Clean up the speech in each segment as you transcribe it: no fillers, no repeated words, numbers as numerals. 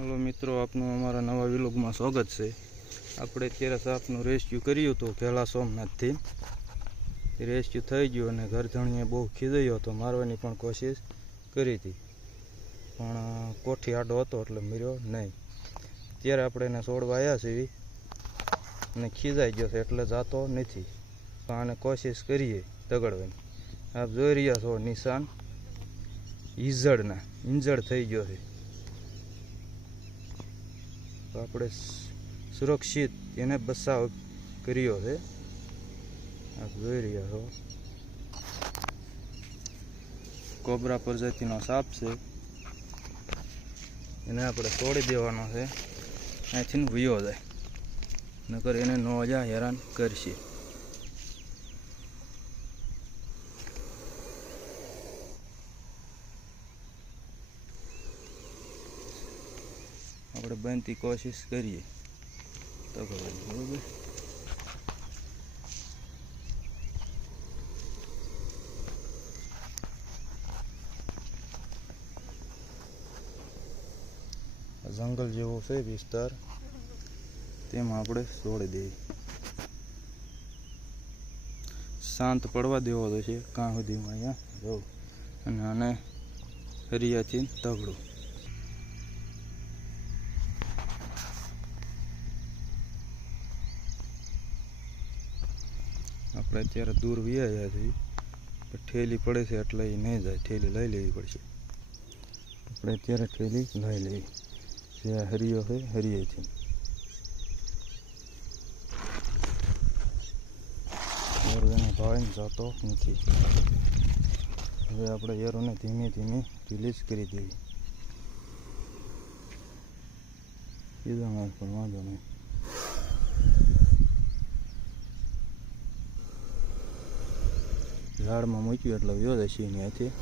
हेलो मित्रों, आपનું અમારા નવા વ્લોગમાં સ્વાગત છે। આપણે અત્યારે સાપનું રેસ્ક્યુ કર્યું હતું પહેલા સોમનાથથી। રેસ્ક્યુ થઈ ગયું અને ઘરધણીએ બહુ ખીજાયો હતો, મારવાની પણ કોશિશ કરી હતી, પણ કોઠી આડો હતો એટલે મર્યો નહીં। ત્યારે આપણે એને છોડવા આવ્યા છીએ અને ખીજાઈ ગયો છે એટલે જાતો નથી, પણ આને કોશિશ કરીએ દગડવાની। આપ જોઈ રહ્યા છો નિશાન ઈજળના, ઇંજળ થઈ ગયો છે। આપણે સુરક્ષિત એને બચાવ કર્યો છે। આપ જોઈ રહ્યા છો કોબરા પ્રજાતિનો સાપ છે, એને આપણે છોડી દેવાનો છે, અહીંથી વયો જાય, નકર એને ન જાય હેરાન કરશે। આપણે બનતી કોશિશ કરીએ તો બરાબર। જંગલ જેવો છે વિસ્તાર, તેમાં આપણે છોડી દઈએ, શાંત પડવા દેવો છે કાં સુધીમાં અહીંયા રહું, અને આને હરિયાથી તગડું। આપણે અત્યારે દૂર વ્યાયા છીએ, ઠેલી પડે છે એટલે એ નહીં જાય, ઠેલી લઈ લેવી પડશે। આપણે અત્યારે ઠેલી લઈ લેવી, જે હરિયો છે હરિયેથી એનો ભાઈ જતો નથી। હવે આપણે એરોને ધીમે ધીમે રિલીઝ કરી દેવી, કીધું પણ વાંધો નહીં। ઝાડમાં મૂક્યું એટલે વ્યો જશે ત્યાંથી।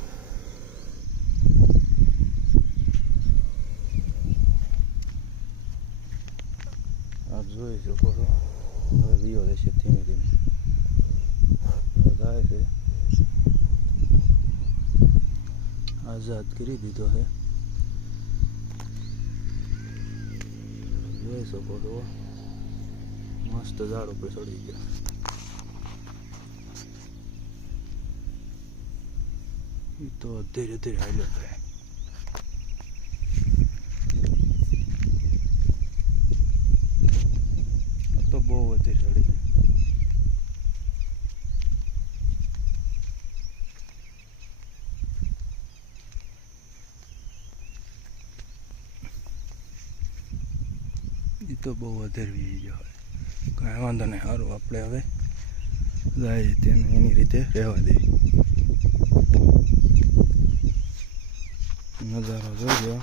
આપ જોઈ શકો છો, હવે વ્યો જશે ધીમે ધીમે, જાય છે, આઝાદ કરી દીધો છે। જોઈ શકો છો મસ્ત ઝાડ ઉપર ચડી ગયા। તો ધીરે ધીરે હાલ્યો જાય, તો બહુ વધારે ચડી જાય। એ તો બહુ વધારે વી ગયો, કાંઈ વાંધો નહીં, સારું આપણે હવે જાય તેને એની રીતે રહેવા દઈએ। નજારો જોજો,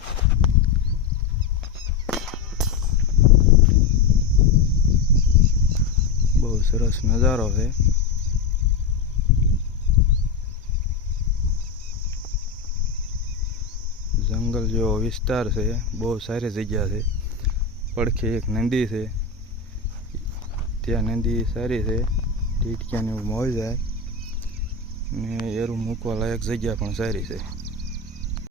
બહુ સરસ નજારો છે। જંગલ જેવો વિસ્તાર છે, બહુ સારી જગ્યા છે। પડખે એક નદી છે, ત્યાં નદી સારી છે, ટીટક્યાને એવું મળી જાય ને એરું મૂકવા લાયક જગ્યા પણ સારી છે।